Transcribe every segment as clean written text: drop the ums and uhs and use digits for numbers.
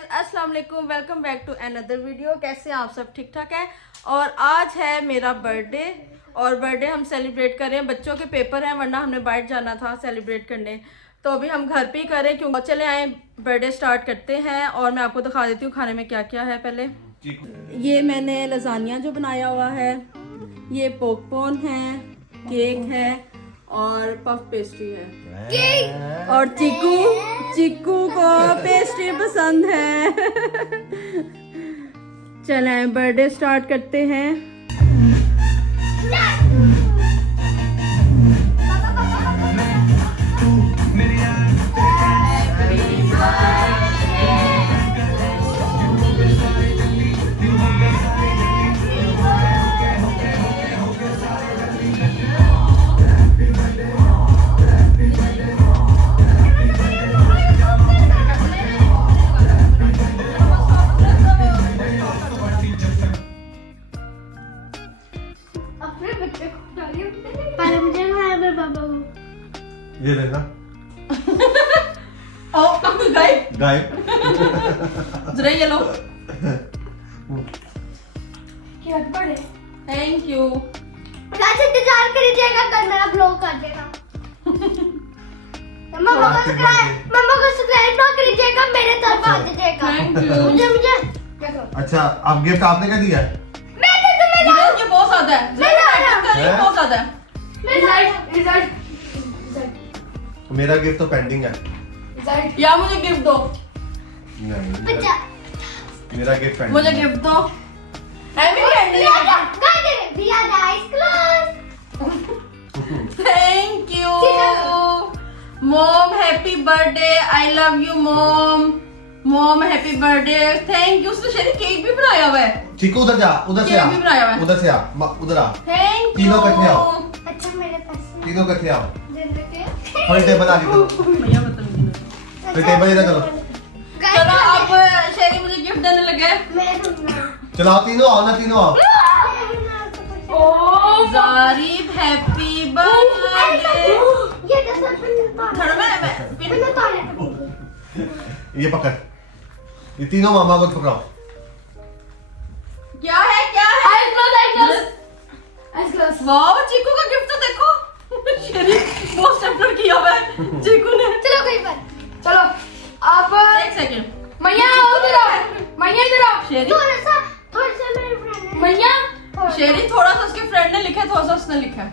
Guys, अस्सलाम वालेकुम, welcome back to another video. कैसे हैं आप सब? ठीक ठाक है। और आज है मेरा बर्थडे और बर्थडे हम सेलिब्रेट कर रहे हैं। बच्चों के पेपर हैं, वरना हमने बाहर जाना था सेलिब्रेट करने, तो अभी हम घर पे ही करें क्योंकि चले आए बर्थडे स्टार्ट करते हैं। और मैं आपको दिखा देती हूँ खाने में क्या क्या है। पहले ये मैंने लजानिया जो बनाया हुआ है, ये पॉपकॉर्न है, केक है और पफ पेस्ट्री है। और चिक्कू को पेस्ट्री पसंद है। चलें बर्थडे स्टार्ट करते हैं। ये लेना। गाय जरा ये लो। Thank you. इंतजार करिएगा, कल मेरा ब्लॉग कर देना। मम्मा को सब्सक्राइब ना करिएगा, मेरे तरफ आ जाइएगा। मुझे अच्छा, अब गिफ्ट आपने क्या दिया? मैं तो तुम्हें ये बहुत ज्यादा है, बहुत ज्यादा है। रिजल्ट मेरा गिफ्ट तो पेंडिंग है। या मुझे गिफ्ट दो। नहीं, मेरा गिफ्ट पेंडिंग। मुझे गिफ्ट दो। Thank you mom, happy birthday. I love you mom. Mom happy birthday. Thank you. उसने शेरी केक भी बनाया हुआ है। चिकू उधर जा, उधर से आ, केक भी बनाया हुआ है। उधर से आ, उधर आ। Thank you. तीनों इकट्ठे आओ। अच्छा मेरे पास तीनों इकट्ठे आओ। थोड़ी टेबल आ दी। भैया बता। फिर टेबल इधर करो। चलो अब शेरी मुझे गिफ्ट देने लगे। चलो आओ, तीनों आओ ना, तीनों आओ। जारिब हैप्पी बर्थडे। ये पकड़, ये तीनों मामा को पकड़ाओ। क्या है, क्या है? वाह, चीकू का गिफ्ट तो देखो। शेरी बहुत स्टेपलर किया हुआ है चीकू ने। चलो कोई बात, चलो आप एक सेकंड। मैया उधर आओ, मैया इधर आओ। शेरी थोड़ा सा मेरे फ्रेंड ने मैया शेरी थोड़ा सा उसके फ्रेंड ने लिखा है, थोड़ा सा उसने लिखा है।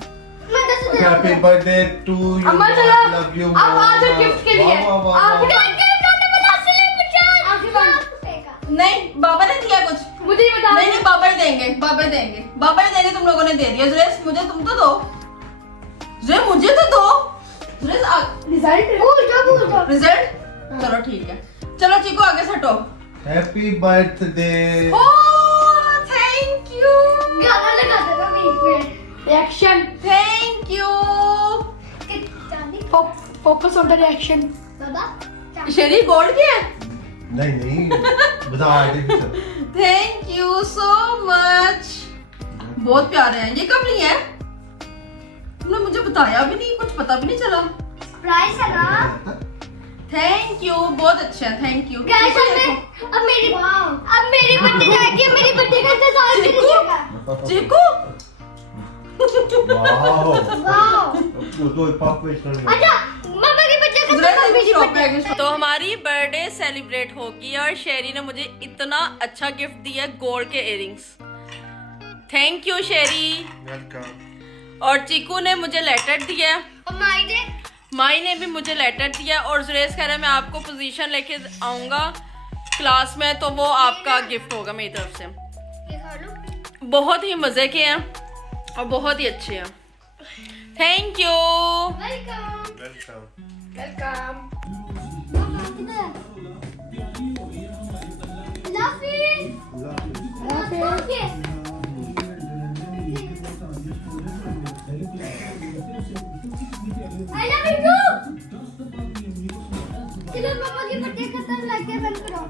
मैं 10 हैप्पी बर्थडे टू यू, अम्मा चलो, लव यू। आप आ जाओ गिफ्ट के लिए। आप नहीं, बाबा ने दिया कुछ। मुझे ही बता। नहीं, बाबा ही देंगे, बाबा ही देंगे, बाबा ही देंगे। तुम लोगों ने दे दिया। जुरेश मुझे तुम तो दो। जुरेश मुझे तो दो। जुरेश रिजल्ट रिजल्ट। चलो ठीक है। चलो चीकू आगे से हटो। Happy birthday. Oh thank you. गाना लगा देना बीच में। Reaction. Thank you. Focus on the reaction. बाबा शेरी गोल्ड की है। नहीं बताओ artificial. Thank you so much. बहुत प्यारे हैं। ये कब नहीं है? तुमने मुझे बताया भी नहीं, कुछ पता भी नहीं चला। सरप्राइज है ना। थैंक यू, बहुत अच्छा है। Thank you. गाइस अब मेरी बर्थडे जाएगी, मेरी बर्थडे का इंतजार करिएगा। चीकू वाओ तो पफ पेस्ट्री। अच्छा मम्मा की बर्थडे का तो हमारी बर्थडे सेलिब्रेट होगी और शेरी ने मुझे इतना अच्छा गिफ्ट दिया, गोल्ड के earrings. Thank you Sheri. Welcome. और चीकू ने मुझे लेटर दिया। और माई ने भी मुझे लेटर दिया। और जुरेश कह रहा है मैं आपको पोजीशन लेके आऊंगा क्लास में, तो वो आपका गिफ्ट होगा मेरी तरफ से। ये खा लो। बहुत ही मजे के हैं और बहुत ही अच्छे हैं। Thank you. वेलकम। चलो पापा की बर्थडे खत्म, लाइट बंद करो।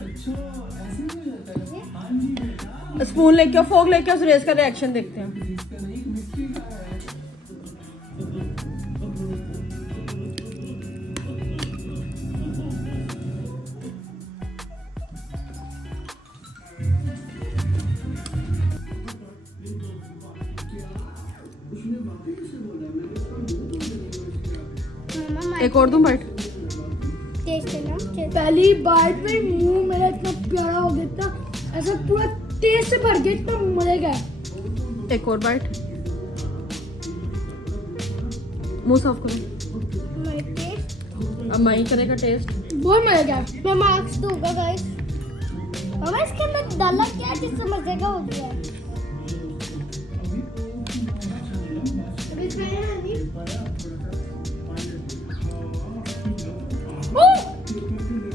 अच्छा स्पून लेके आओ, फोक लेके आओ, सुरेश का रिएक्शन देखते हैं। एक और दूं बाइट? टेस्ट है ना, पहली बाइट में मुंह मेरा इतना प्यारा हो गया, इतना ऐसा पूरा टेस्ट से भर गया, इतना मजा गया। एक और बाइट, मुंह साफ करो। माय टेस्ट, अब मैं ही करेगा टेस्ट। बहुत मजा गया। मैं मार्क्स दूंगा गाइस। मम्मा इसके अंदर डाला क्या जिससे मजे का हो गया?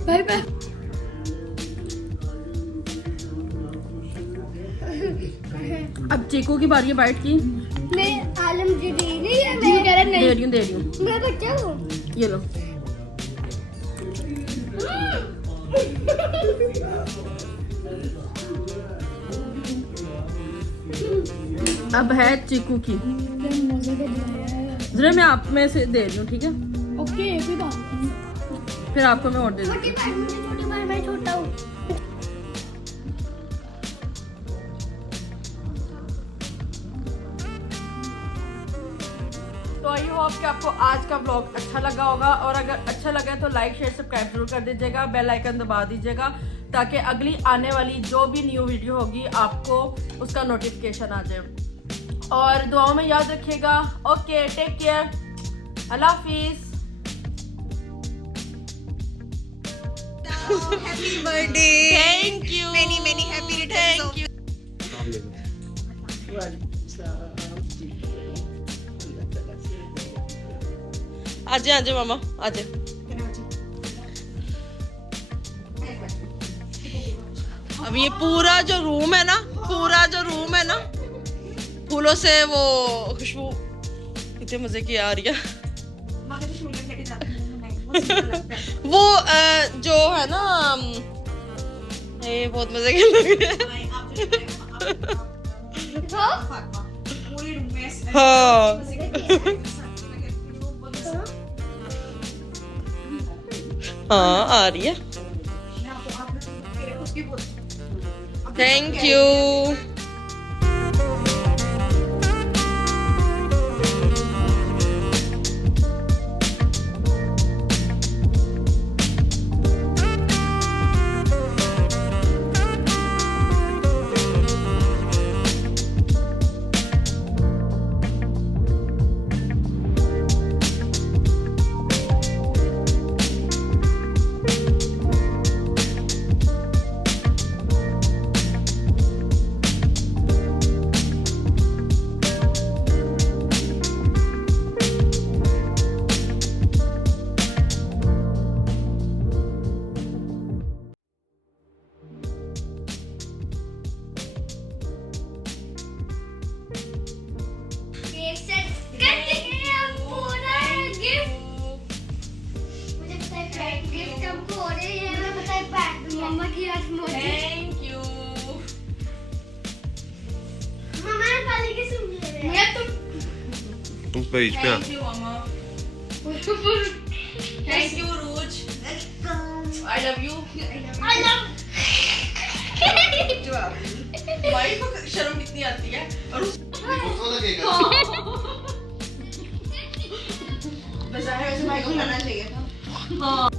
भाई भाई अब चीकू की बारी है बाइट की। मैं आलम जी दी नहीं है, जी कह रहे दे नहीं। रही हूँ, दे रही हूँ। मैं बच्चा हूँ। ये लो। अब है चीकू की। मजे का बनाया है। जरा मैं आप में से दे रही हूँ, ठीक है? ओके कोई बात नहीं। फिर आपको मैं और दे दूँ। छोटी भाई, मुझे छोटी भाई, मैं छोटा हूँ। तो आई होप कि आपको आज का ब्लॉग अच्छा लगा होगा, और अगर अच्छा लगा है तो लाइक शेयर सब्सक्राइब जरूर कर दीजिएगा, बेल आइकन दबा दीजिएगा ताकि अगली आने वाली जो भी न्यू वीडियो होगी आपको उसका नोटिफिकेशन आ जाए। और दुआओं में याद रखिएगा। ओके, टेक केयर, अल्लाह हाफिज। Happy birthday! Thank you, Many happy returns of आजे आजे मामा आजे। अब ये पूरा जो रूम है ना, फूलों से वो खुशबू कितने मजे की आ रही है। वो जो है ना, ये बहुत मजे के लग रहे हैं। हाँ हाँ आ रही है। Thank you. मम्मा की आज मोटी। Thank you. मम्मा ने पाली के सुन लिया। मैं तो तुम पेज पे thank you mama. Thank you ROUGE. I love you. I love. भाई को शर्म कितनी आती है और लगेगा। वैसे भाई को करना चाहिए था। हाँ।